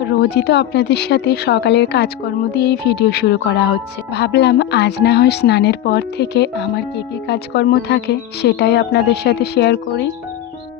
রোজই তো আপনাদের সাথে সকালের কাজকর্ম দিয়েই ভিডিও শুরু করা হচ্ছে। ভাবলাম আজ না হয় স্নানের পর থেকে আমার কী কী কাজকর্ম থাকে সেটাই আপনাদের সাথে শেয়ার করি।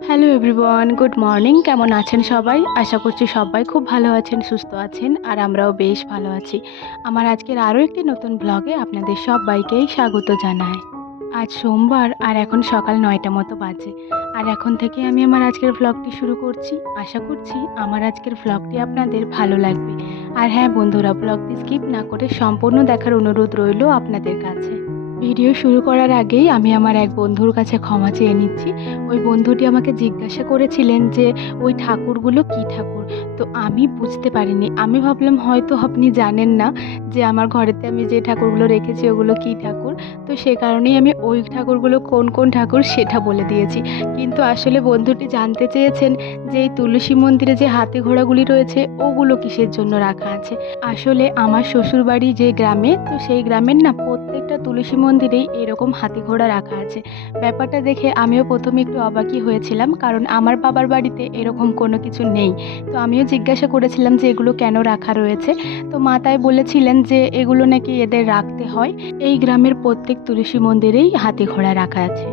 হ্যালো এভরিওয়ান গুড মর্নিং কেমন আছেন সবাই? আশা করছি সবাই খুব ভালো আছেন, সুস্থ আছেন, আর আমরাও বেশ ভালো আছি। আমার আজকের আরও একটি নতুন ব্লগে আপনাদের সবাইকেই স্বাগত জানাই। আজ সোমবার আর এখন সকাল নয়টা মতো বাজে। আর এখন থেকে আমি আমার আজকের ভ্লগটি শুরু করছি। আশা করছি আমার আজকের ভ্লগটি আপনাদের ভালো লাগবে। আর হ্যাঁ বন্ধুরা ব্লগটি স্কিপ না করে সম্পূর্ণ দেখার অনুরোধ রইল আপনাদের কাছে। ভিডিও শুরু করার আগেই আমি আমার এক বন্ধুর কাছে ক্ষমা চেয়ে নিচ্ছি। ওই বন্ধুটি আমাকে জিজ্ঞাসা করেছিলেন যে ওই ঠাকুরগুলো কী ঠাকুর? তো আমি বুঝতে পারিনি। আমি ভাবলাম হয়তো আপনি জানেন না যে আমার ঘরেতে আমি যে ঠাকুরগুলো রেখেছি ওগুলো কী ঠাকুর? তো সে কারণেই আমি ওই ঠাকুরগুলো কোন কোন ঠাকুর সেটা বলে দিয়েছি। কিন্তু আসলে বন্ধুটি জানতে চেয়েছেন যে এই তুলসী মন্দিরে যে হাতি ঘোড়াগুলি রয়েছে, ওগুলো কিসের জন্য রাখা আছে? আসলে আমার শ্বশুরবাড়ি যে গ্রামে, তো সেই গ্রামের না প্রত্যেকটা তুলসী মন্দিরেই এরকম হাতি ঘোড়া রাখা আছে। ব্যাপারটা দেখে আমিও প্রথমে একটু অবাকই হয়েছিলাম, কারণ আমার বাবার বাড়িতে এরকম কোনো কিছু নেই। তো আমিও জিজ্ঞাসা করেছিলাম যে এগুলো কেন রাখা রয়েছে। তো মাতায় বলেছিলেন যে এগুলো নাকি এদের রাখতে হয়। এই গ্রামের প্রত্যেক তুলসী মন্দিরেই হাতি ঘোড়া রাখা আছে।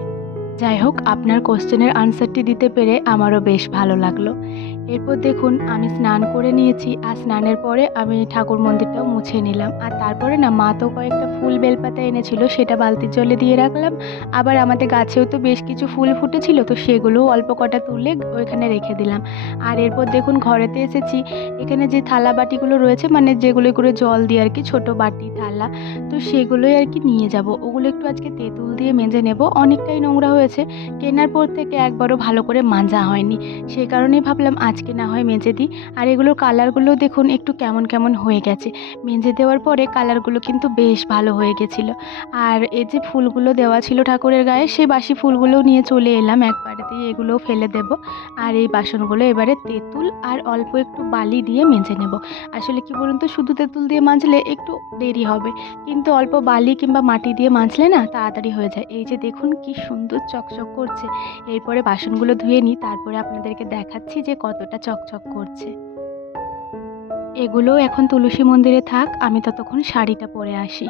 যাই হোক, আপনার কোশ্চেনের আনসারটি দিতে পেরে আমারও বেশ ভালো লাগল। এরপর দেখুন, আমি স্নান করে নিয়েছি। আর স্নানের পরে আমি ঠাকুর মন্দিরটাও মুছে নিলাম। আর তারপরে না, মা তো কয়েকটা ফুল বেলপাতা এনেছিল, সেটা বালতির জলে দিয়ে রাখলাম। আবার আমাদের গাছেও তো বেশ কিছু ফুল ফুটেছিল, তো সেগুলোও অল্প কটা তুলে ওইখানে রেখে দিলাম। আর এরপর দেখুন, ঘরেতে এসেছি। এখানে যে থালা বাটিগুলো রয়েছে মানে যেগুলো করে জল দিয়ে আর কি, ছোটো বাটি, থালা, তো সেগুলোই আর কি নিয়ে যাব। ওগুলো একটু আজকে তেঁতুল দিয়ে মেজে নেব। অনেকটাই নোংরা হয়েছে। কেনার পর থেকে একবারও ভালো করে মাজা হয়নি। সেই কারণেই ভাবলাম আজকে না হয় মেজে দিই। আর এগুলোর কালারগুলো দেখুন একটু কেমন কেমন হয়ে গেছে। মেজে দেওয়ার পরে কালারগুলো কিন্তু বেশ ভালো হয়ে গেছিল। আর এই যে ফুলগুলো দেওয়া ছিল ঠাকুরের গায়ে, সেই বাসি ফুলগুলোও নিয়ে চলে এলাম একবারেতেই। এগুলোও ফেলে দেব। আর এই বাসনগুলো এবারে তেঁতুল আর অল্প একটু বালি দিয়ে মেজে নেব। আসলে কি বলুন তো, শুধু তেঁতুল দিয়ে মাজলে একটু দেরি হবে। কিন্তু অল্প বালি কিংবা মাটি দিয়ে মাজলে না তাড়াতাড়ি হয়ে যায়। এই যে দেখুন কি সুন্দর চকচক করছে। এরপরে বাসনগুলো ধুয়ে নিই, তারপরে আপনাদেরকে দেখাচ্ছি যে কতটা চকচক করছে। এগুলো এখন তুলসী মন্দিরে থাক আমি ততক্ষণ শাড়িটা পরে আসি।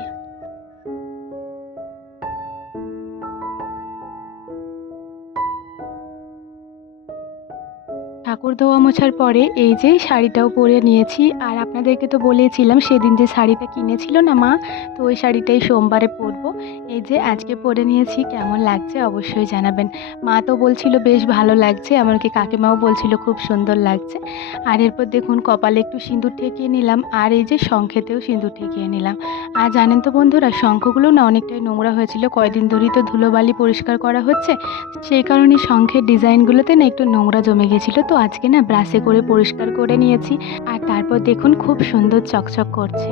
ঠাকুর ধোয়া মোছার পরে এই যে শাড়িটাও পরে নিয়েছি। আর আপনাদেরকে তো বলেছিলাম সেদিন যে শাড়িটা কিনেছিল না মা, তো ওই শাড়িটাই সোমবারে পরবো। এই যে আজকে পরে নিয়েছি, কেমন লাগছে অবশ্যই জানাবেন। মা তো বলছিল বেশ ভালো লাগছে এমনকি কাকিমাও বলছিল খুব সুন্দর লাগছে। আর এরপর দেখুন কপালে একটু সিঁদুর ঠেকিয়ে নিলাম, আর এই যে শঙ্খেতেও সিঁদুর ঠেকিয়ে নিলাম। আর জানেন তো বন্ধুরা, শঙ্খগুলো না অনেকটাই নোংরা হয়েছিল, কয়দিন ধরেই তো ধুলোবালি পরিষ্কার করা হচ্ছে। সেই কারণে শঙ্খের ডিজাইনগুলোতে না একটু নোংরা জমে গেছিল, তো আজকে না ব্রাশে করে পরিষ্কার করে নিয়েছি। আর তারপর দেখুন খুব সুন্দর চকচক করছে।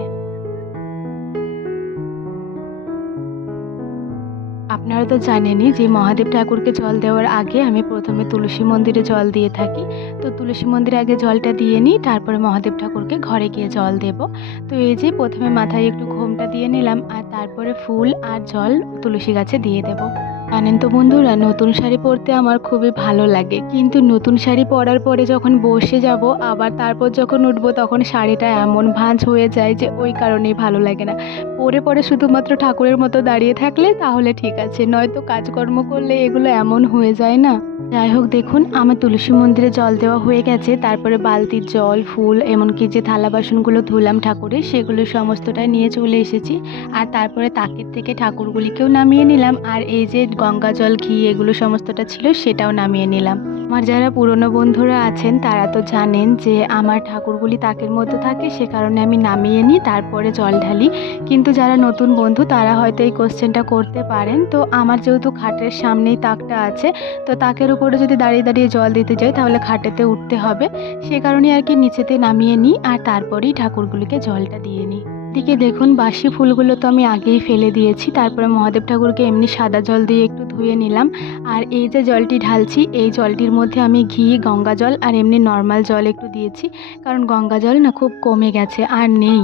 আপনারা তো জানেনই যে মহাদেব ঠাকুরকে জল দেওয়ার আগে আমি প্রথমে তুলসী মন্দিরে জল দিয়ে থাকি। তো তুলসী মন্দিরে আগে জলটা দিয়ে নিই, তারপরে মহাদেব ঠাকুরকে ঘরে গিয়ে জল দেব। তো এই যে প্রথমে মাথায় একটু ঘোমটা দিয়ে নিলাম, আর তারপরে ফুল আর জল তুলসী গাছে দিয়ে দেবো। জানেন তো বন্ধুরা, নতুন শাড়ি পরতে আমার খুবই ভালো লাগে। কিন্তু নতুন শাড়ি পরার পরে যখন বসে যাব, আবার তারপর যখন উঠবো, তখন শাড়িটা এমন ভাঁজ হয়ে যায় যে ওই কারণেই ভালো লাগে না। পরে পরে শুধুমাত্র ঠাকুরের মতো দাঁড়িয়ে থাকলে তাহলে ঠিক আছে, নয়তো কাজকর্ম করলে এগুলো এমন হয়ে যায় না। যাই হোক, দেখুন, আমার তুলসী মন্দিরে জল দেওয়া হয়ে গেছে, তারপরে বালতির জল, ফুল, এমনকি যে থালা বাসনগুলো ধুলাম ঠাকুরের সেগুলো সমস্তটাই নিয়ে চলে এসেছি। আর তারপরে তাকের থেকে ঠাকুরগুলিকেও নামিয়ে নিলাম। আর এই যে গঙ্গা জল, ঘি এগুলো সমস্তটা ছিল, সেটাও নামিয়ে নিলাম। আমার যারা পুরনো বন্ধুরা আছেন, তারা তো জানেন যে আমার ঠাকুরগুলি তাকের মধ্যে থাকে, সে কারণে আমি নামিয়ে নিই, তারপরে জল ঢালি। কিন্তু যারা নতুন বন্ধু, তারা হয়তো এই কোশ্চেনটা করতে পারেন। তো আমার যেহেতু খাটের সামনেই তাকটা আছে, তো তাকের উপরে যদি দাঁড়িয়ে দাঁড়িয়ে জল দিতে যাই, তাহলে খাটেতে উঠতে হবে। সে কারণে আর কি নিচেতে নামিয়ে নিই, আর তারপরেই ঠাকুরগুলিকে জলটা দিয়ে নিই। দিকে দেখুন বাসি ফুলগুলো তো আমি আগেই ফেলে দিয়েছি। তারপরে মহাদেব ঠাকুরকে এমনি সাদা জল দিয়ে একটু ধুয়ে নিলাম। আর এই যে জলটি ঢালছি, এই জলটির মধ্যে আমি ঘি, গঙ্গা জল আর এমনি নর্মাল জল একটু দিয়েছি। কারণ গঙ্গা জল না খুব কমে গেছে, আর নেই,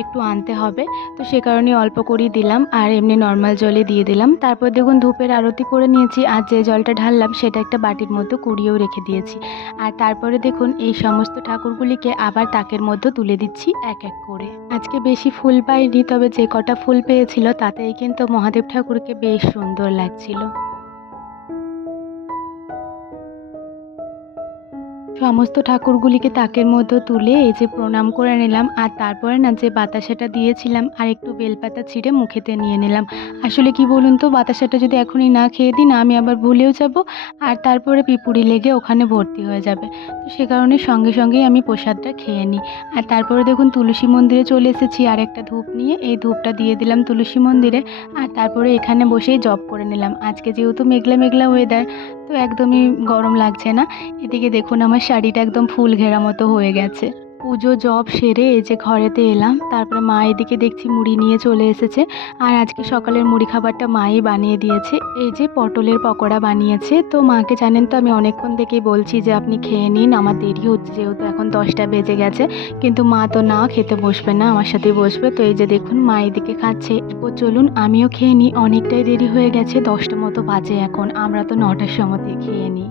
একটু আনতে হবে। তো সে কারণে অল্প করেই দিলাম আর এমনি নর্মাল জলে দিয়ে দিলাম। তারপর দেখুন, ধূপের আরতি করে নিয়েছি আর যে জলটা ঢাললাম, সেটা একটা বাটির মধ্যে কুড়িয়েও রেখে দিয়েছি। আর তারপরে দেখুন, এই সমস্ত ঠাকুরগুলিকে আবার তাকের মধ্যে তুলে দিচ্ছি এক এক করে। আজকে বেশি ফুল পাইনি তবে যে কটা ফুল পেয়েছিল তাতেই কিন্তু মহাদেব ঠাকুরকে বেশ সুন্দর লাগছিল। সমস্ত ঠাকুরগুলিকে তাকের মধ্যে তুলে এই যে প্রণাম করে নিলাম, আর তারপরে না যে বাতাসাটা দিয়েছিলাম, আর একটু বেলপাতা ছিঁড়ে মুখেতে নিয়ে নিলাম। আসলে কি বলুন তো, বাতাসাটা যদি এখনই না খেয়ে দিই না আমি আবার ভুলেও যাব, আর তারপরে পিপুড়ি লেগে ওখানে ভর্তি হয়ে যাবে। তো সে কারণে সঙ্গে সঙ্গেই আমি প্রসাদটা খেয়ে নিই। আর তারপরে দেখুন তুলসী মন্দিরে চলে এসেছি, আর একটা ধূপ নিয়ে এই ধূপটা দিয়ে দিলাম তুলসী মন্দিরে, আর তারপরে এখানে বসেই জব করে নিলাম। আজকে যেহেতু মেঘলা মেঘলা ওয়েদার তো একদমই গরম লাগছে না। এদিকে দেখুন আমার শাড়িটা একদম ফুল ঘেরা মতো হয়ে গেছে। পুজো জব সেরে এই যে ঘরেতে এলাম, তারপরে মা এদিকে দেখছি মুড়ি নিয়ে চলে এসেছে আর আজকে সকালের মুড়ি খাবারটা মাই বানিয়ে দিয়েছে। এই যে পটলের পকোড়া বানিয়েছে, তো মাকে জানেন তো আমি অনেকক্ষণ থেকেই বলছি যে আপনি খেয়ে নিন, আমার দেরি হচ্ছে যেহেতু এখন দশটা বেজে গেছে, কিন্তু মা তো না খেতে বসবে না, আমার সাথেই বসবে। তো এই যে দেখুন, মা এদিকে খাচ্ছে। এরপর চলুন, আমিও খেয়ে নিই, অনেকটাই দেরি হয়ে গেছে, দশটা মতো বাজে এখন, আমরা তো নটার সময়তে খেয়ে নিই।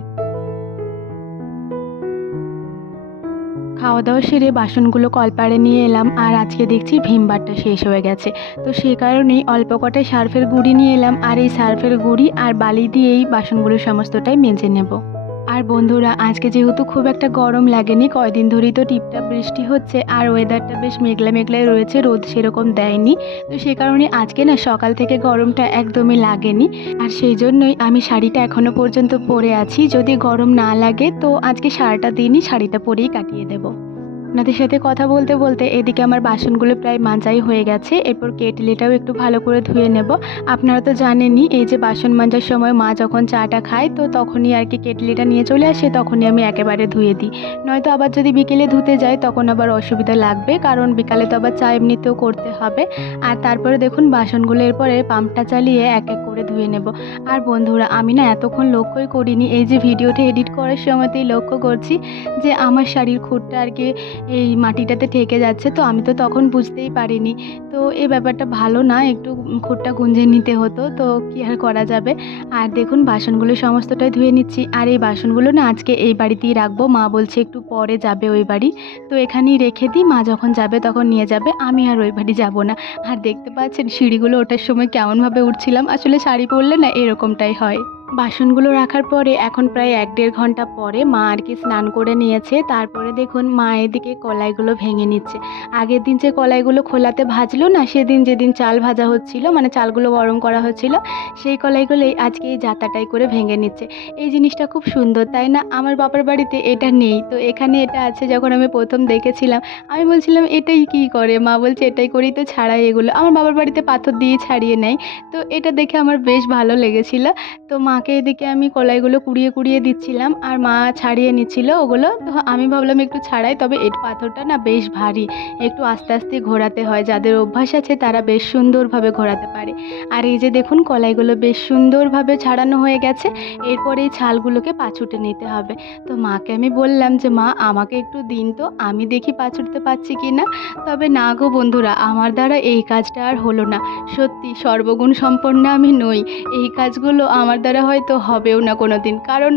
খাওয়া দাওয়া সেরে বাসনগুলো কলপাড়ে নিয়ে এলাম আর আজকে দেখছি ভীমবারটা শেষ হয়ে গেছে। তো সে কারণেই অল্প কটায় সার্ফের গুঁড়ি নিয়ে এলাম আর এই সার্ফের গুঁড়ি আর বালি দিয়েই বাসনগুলো সমস্তটাই মেজে নেব। আর বন্ধুরা, আজকে যেহেতু খুব একটা গরম লাগেনি, কয়দিন ধরেই তো টিপটাপ বৃষ্টি হচ্ছে আর ওয়েদারটা বেশ মেঘলা মেঘলাই রয়েছে, রোদ সেরকম দেয়নি। তো সে কারণে আজকে না সকাল থেকে গরমটা একদমই লাগেনি আর সেই জন্যই আমি শাড়িটা এখনও পর্যন্ত পরে আছি। যদি গরম না লাগে, তো আজকে সারাটা দিনই শাড়িটা পরেই কাটিয়ে দেবো। আপনাদের সাথে কথা বলতে বলতে এদিকে আমার বাসনগুলো প্রায় মাজাই হয়ে গেছে। এরপর কেটলিটাও একটু ভালো করে ধুয়ে নেব। আপনারা তো জানেনই, এই যে বাসন মাজার সময় মা যখন চাটা খায়, তো তখনই আর কি কেটলিটা নিয়ে চলে আসে, তখনই আমি একেবারে ধুয়ে দিই। নয়তো আবার যদি বিকেলে ধুতে যাই তখন আবার অসুবিধা লাগবে, কারণ বিকালে তো আবার চা এমনিতেও করতে হবে। আর তারপরে দেখুন, বাসনগুলো এরপরে পাম্পটা চালিয়ে এক এক করে ধুয়ে নেব। আর বন্ধুরা, আমি না এতক্ষণ লক্ষ্যই করিনি, এই যে ভিডিওটা এডিট করার সময়তেই লক্ষ্য করছি যে আমার শাড়ির খুঁটটা আর কি এই মাটিটাতে ঠেকে যাচ্ছে, তো আমি তো তখন বুঝতেই পারিনি। তো এই ব্যাপারটা ভালো না, একটু খুঁটটা গুঁজে নিতে হতো, তো কী আর করা যাবে? আর দেখুন, বাসনগুলো সমস্তটাই ধুয়ে নিচ্ছি। আর এই বাসনগুলো না আজকে এই বাড়িতেই রাখব, মা বলছে একটু পরে যাবে ওই বাড়ি। তো এখানেই রেখে দিই, মা যখন যাবে তখন নিয়ে যাবে, আমি আর ওই বাড়ি যাব না। আর দেখতে পাচ্ছেন, সিঁড়িগুলো ওঠার সময় কেমনভাবে উঠছিলাম, আসলে শাড়ি পরলে না এরকমটাই হয়। বাসনগুলো রাখার পরে এখন প্রায় এক দেড় ঘণ্টা পরে মা আর কি স্নান করে নিয়েছে। তারপরে দেখুন মা এদিকে কলাইগুলো ভেঙে নিচ্ছে। আগের দিন যে কলাইগুলো খোলাতে ভাজলো না, সেদিন যেদিন চাল ভাজা হচ্ছিল মানে চালগুলো গরম করা হচ্ছিল, সেই কলাইগুলোই আজকে এই জাতাটাই করে ভেঙে নিচ্ছে। এই জিনিসটা খুব সুন্দর, তাই না? আমার বাবার বাড়িতে এটা নেই। তো এখানে এটা আছে, যখন আমি প্রথম দেখেছিলাম, আমি বলছিলাম, এটাই কি করে? মা বলছে, এটাই করেই তো ছাড়াই এগুলো। আমার বাবার বাড়িতে পাথর দিয়ে ছাড়িয়ে নেয়। তো এটা দেখে আমার বেশ ভালো লেগেছিলো। তো মাকে এদিকে আমি কলাইগুলো কুড়িয়ে কুড়িয়ে দিচ্ছিলাম আর মা ছাড়িয়ে নিচ্ছিল ওগুলো। তো আমি ভাবলাম একটু ছাড়াই, তবে এর পাথরটা না বেশ ভারী। একটু আস্তে আস্তে ঘোরাতে হয়, যাদের অভ্যাস আছে তারা বেশ সুন্দরভাবে ঘোরাতে পারে। আর এই যে দেখুন কলাইগুলো বেশ সুন্দরভাবে ছাড়ানো হয়ে গেছে, এরপরে এই ছালগুলোকে পাছুটে নিতে হবে। তো মাকে আমি বললাম যে, মা, আমাকে একটু দিন তো, আমি দেখি পাছুটতে পারছি কি না তবে না গো বন্ধুরা, আমার দ্বারা এই কাজটা আর হলো না। সত্যি সর্বগুণ সম্পন্ন আমি নই। এই কাজগুলো আমার দ্বারা হয়তো হবেও না কোনো দিন কারণ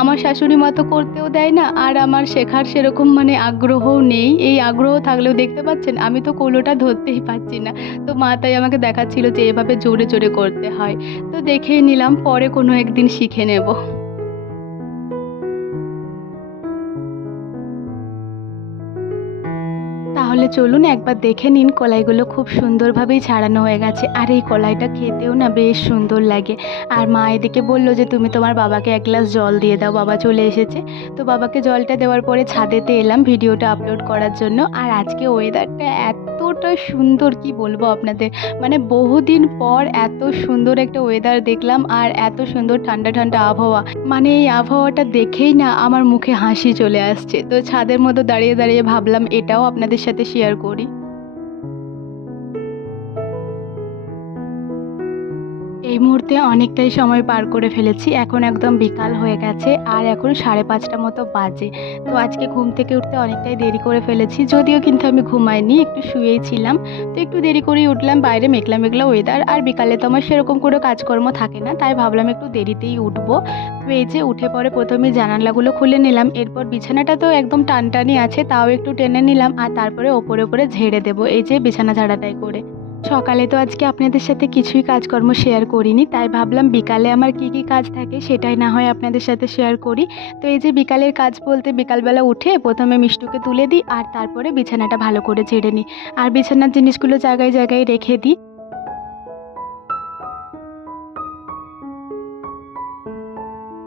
আমার শাশুড়ি মতো করতেও দেয় না, আর আমার শেখার সেরকম মানে আগ্রহও নেই। এই আগ্রহ থাকলেও দেখতে পাচ্ছেন, আমি তো কোলোটা ধরতেই পারছি না। তো মা তাই আমাকে দেখাচ্ছিল যে এভাবে জোরে জোরে করতে হয়। তো দেখেই নিলাম, পরে কোনো একদিন শিখে নেব। তাহলে চলুন একবার দেখে নিন কলাইগুলো খুব সুন্দরভাবেই ছাড়ানো হয়ে গেছে। আর এই কলাইটা খেতেও না বেশ সুন্দর লাগে। আর মা এদিকে বলল যে, তুমি তোমার বাবাকে এক গ্লাস জল দিয়ে দাও, বাবা চলে এসেছে। তো বাবাকে জলটা দেওয়ার পরে ছাদেতে এলাম ভিডিওটা আপলোড করার জন্য। আর আজকে ওয়েদারটা এতটা সুন্দর, কি বলব আপনাদের? মানে বহুদিন পর এত সুন্দর একটা ওয়েদার দেখলাম আর এত সুন্দর ঠান্ডা ঠান্ডা আবহাওয়া। মানে এই আবহাওয়াটা দেখেই না আমার মুখে হাসি চলে আসছে। তো ছাদের মতো দাঁড়িয়ে দাঁড়িয়ে ভাবলাম এটাও আপনাদের সাথে শেয়ার করি। এই মুহূর্তে অনেকটাই সময় পার করে ফেলেছি। এখন একদম বিকাল হয়ে গেছে আর এখন সাড়ে পাঁচটা মতো বাজে। তো আজকে ঘুম থেকে উঠতে অনেকটাই দেরি করে ফেলেছি। যদিও কিন্তু আমি ঘুমাইনি, একটু শুয়েই ছিলাম। তো একটু দেরি করেই উঠলাম, বাইরে মেঘলা মেঘলা ওয়েদার আর বিকালে তো আমার সেরকম কোনো কাজকর্ম থাকে না, তাই ভাবলাম একটু দেরিতেই উঠবো। তো এই যে উঠে পরে প্রথমে জানালাগুলো খুলে নিলাম। এরপর বিছানাটা তো একদম টানটানি আছে, তাও একটু টেনে নিলাম। আর তারপরে ওপরে ওপরে ঝেড়ে দেবো, এই যে বিছানা ঝাড়াটাই করে। সকালে তো আজকে আপনাদের সাথে কিছুই কাজকর্ম শেয়ার করিনি, তাই ভাবলাম বিকালে আমার কি কি কাজ থাকে সেটাই না হয় আপনাদের সাথে শেয়ার করি। তো এই যে বিকালের কাজ বলতে বিকালবেলা উঠে প্রথমে মিষ্টুকে তুলে দিই আর তারপরে বিছানাটা ভালো করে ঝেড়ে নিই। আর বিছানার জিনিসগুলো জায়গায় জায়গায় রেখে দিই।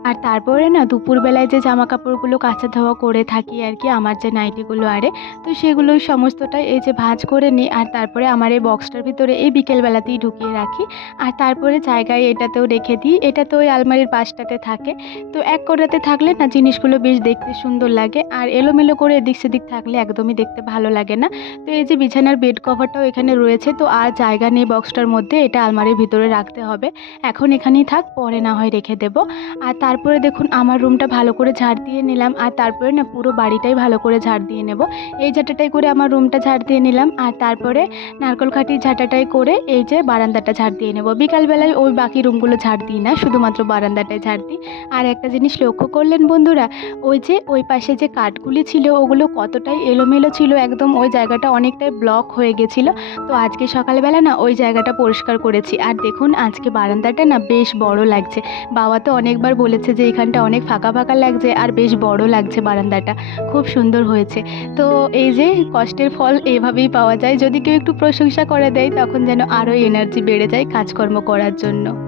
আর তারপরে না দুপুরবেলায় যে জামা কাপড়গুলো কাচা ধোয়া করে থাকি আর কি, আমার যে নাইটিগুলো আরে, তো সেগুলো সমস্তটাই এই যে ভাঁজ করে নিই আর তারপরে আমার এই বক্সটার ভিতরে এই বিকেলবেলাতেই ঢুকিয়ে রাখি। আর তারপরে জায়গায় এটাতেও রেখে দিই, এটা তো ওই আলমারির পাশটাতে থাকে। তো এক কোটাতে থাকলে না জিনিসগুলো বেশ দেখতে সুন্দর লাগে আর এলোমেলো করে এদিক সেদিক থাকলে একদমই দেখতে ভালো লাগে না। তো এই যে বিছানার বেড কভারটাও এখানে রয়েছে, তো আর জায়গা নেই বক্সটার মধ্যে, এটা আলমারির ভিতরে রাখতে হবে। এখন এখানেই থাক, পরে না হয় রেখে দেবো। আর তারপরে দেখুন আমার রুমটা ভালো করে ঝাড় দিয়ে নিলাম, আর তারপরে না পুরো বাড়িটাই ভালো করে ঝাড় দিয়ে নেব। এই ঝাঁটাটাই করে আমার রুমটা ঝাড় দিয়ে নিলাম, আর তারপরে নারকল খাটির ঝাঁটাটাই করে এই যে বারান্দাটা ঝাড় দিয়ে নেব। বিকালবেলায় ওই বাকি রুমগুলো ঝাড় দিই না, শুধুমাত্র বারান্দাটাই ঝাড় দিই। আর একটা জিনিস লক্ষ্য করলেন বন্ধুরা, ওই যে ওই পাশে যে কাঠগুলি ছিল, ওগুলো কতটাই এলোমেলো ছিল, একদম ওই জায়গাটা অনেকটাই ব্লক হয়ে গেছিল। তো আজকে সকালবেলা না ওই জায়গাটা পরিষ্কার করেছি। আর দেখুন আজকে বারান্দাটা না বেশ বড় লাগছে। বাবা তো অনেকবার বলেছে যে এখানটা অনেক ফাঁকা ফাঁকা লাগছে আর বেশ বড় লাগছে বারান্দাটা। খুব সুন্দর হয়েছে। তো এই যে কষ্টের ফল এভাবেই পাওয়া যায়। যদি কেউ একটু প্রশংসা করে দেয়, তখন যেন আরও এনার্জি বেড়ে যায় কাজকর্ম করার জন্য।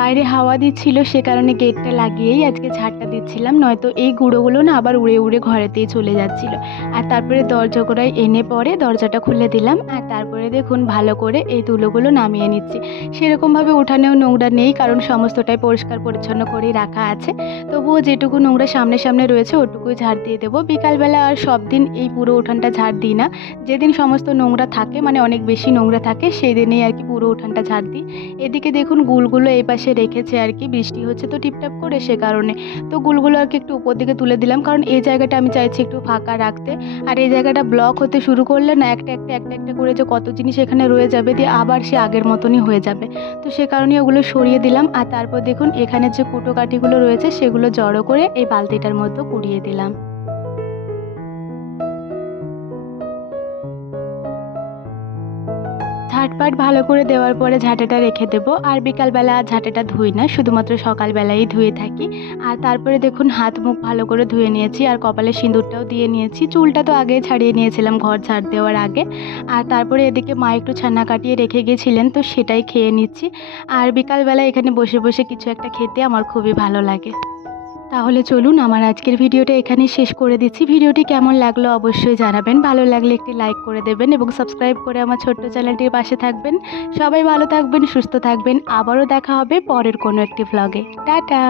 বাইরে হাওয়া দিচ্ছিল, সে কারণে গেটটা লাগিয়েই আজকে ঝাড়টা দিচ্ছিলাম। নয়তো এই গুঁড়োগুলো না আবার উড়ে উড়ে ঘরেতেই চলে যাচ্ছিল। আর তারপরে দরজা গোড়ায় এনে পরে দরজাটা খুলে দিলাম। আর তারপরে দেখুন, ভালো করে এই তুলোগুলো নামিয়ে নিচ্ছি। সেরকমভাবে উঠানেও নোংরা নেই, কারণ সমস্তটাই পরিষ্কার পরিচ্ছন্ন করেই রাখা আছে। তবুও যেটুকু নোংরা সামনে সামনে রয়েছে, ওটুকুই ঝাড় দিয়ে দেবো। বিকালবেলা আর সব দিন এই পুরো উঠানটা ঝাড় দিই না। যেদিন সমস্ত নোংরা থাকে মানে অনেক বেশি নোংরা থাকে, সেই দিনেই আর কি পুরো উঠানটা ঝাড় দিই। এদিকে দেখুন, গুলগুলো এই পাশে রেখেছে আর কি। বৃষ্টি হচ্ছে তো টিপটাপ করে সে কারণে। তো গুলগুলো আর কি একটু উপর দিকে তুলে দিলাম কারণ এই জায়গাটা আমি চাইছি একটু ফাঁকা রাখতে। আর এই জায়গাটা ব্লক হতে শুরু করলে না একটা একটা একটা একটা করে যে কত জিনিস এখানে রয়ে যাবে দিয়ে আবার সে আগের মতনই হয়ে যাবে। তো সে কারণে ওগুলো সরিয়ে দিলাম। আর তারপর দেখুন এখানে যে কুটো কাঠিগুলো রয়েছে সেগুলো জড়ো করে এই বালতিটার মধ্যে কুড়িয়ে দিলাম। ঝাঁটপাট ভালো করে দেওয়ার পরে ঝাঁটাটা রেখে দেবো। আর বিকালবেলা ঝাঁটাটা ধুই না, শুধুমাত্র সকালবেলাই ধুয়ে থাকি। আর তারপরে দেখুন, হাত মুখ ভালো করে ধুয়ে নিয়েছি আর কপালে সিঁদুরটাও দিয়ে নিয়েছি। চুলটা তো আগে ছাড়িয়ে নিয়েছিলাম ঘর ঝাড় দেওয়ার আগে। আর তারপরে এদিকে মা একটু ছানা কাটিয়ে রেখে গিয়েছিলেন, তো সেটাই খেয়ে নিচ্ছি। আর বিকালবেলা এখানে বসে বসে কিছু একটা খেতে আমার খুবই ভালো লাগে। তাহলে চলুন আমার আজকের ভিডিওটা এখানেই শেষ করে দিচ্ছি। ভিডিওটি কেমন লাগল অবশ্যই জানাবেন। ভালো লাগলে একটি লাইক করে দেবেন এবং সাবস্ক্রাইব করে আমার ছোট্ট চ্যানেলটির পাশে থাকবেন। সবাই ভালো থাকবেন, সুস্থ থাকবেন। আবারও দেখা হবে পরের কোনো একটি ভ্লগে টাটা!